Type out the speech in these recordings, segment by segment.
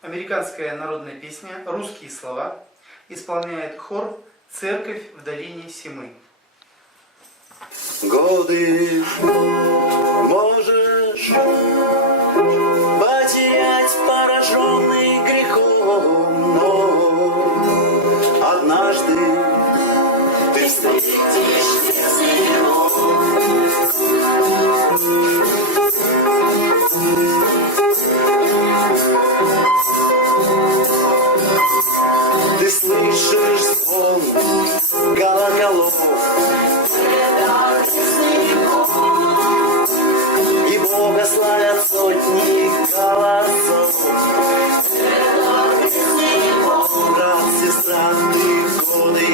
Американская народная песня, русские слова, исполняет хор «Церковь в долине Семы». Годы можешь потерять, пораженный грехом, но однажды ты встретишь его. Ты слышишь звон колоколов, и Бога славят сотни голосов. Брат, сестра, ты годы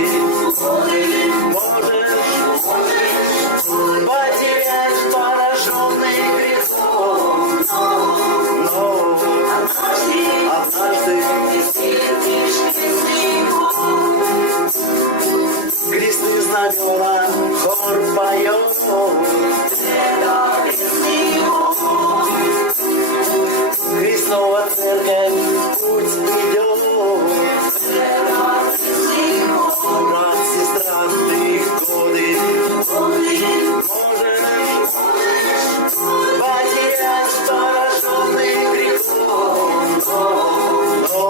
можешь потерять, пораженный грехом, но однажды крестные знамена хор поет. Христова церковь путь идет. Брат, сестра, ты годы можешь потерять, пораженный грехом, но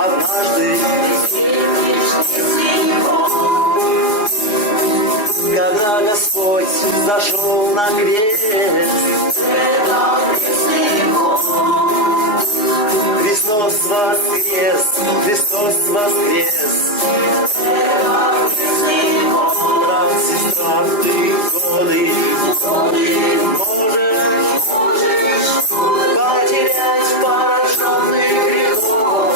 однажды, когда Господь зашел на крест, Христос воскрес, Христос воскрес. Брат, сестра, ты годы можешь потерять, пораженный грехом,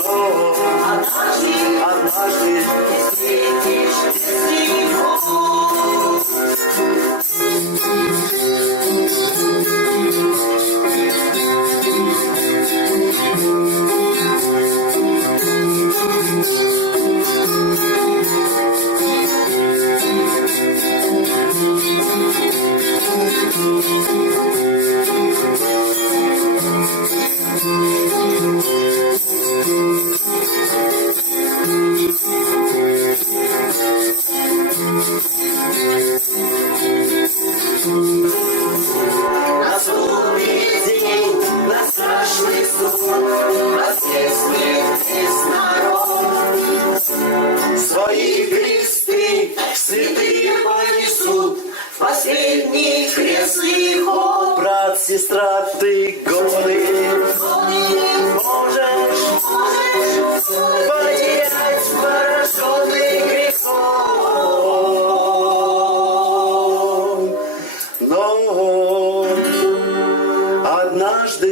но однажды сестра, ты годы можешь потерять, пораженный грехом, но однажды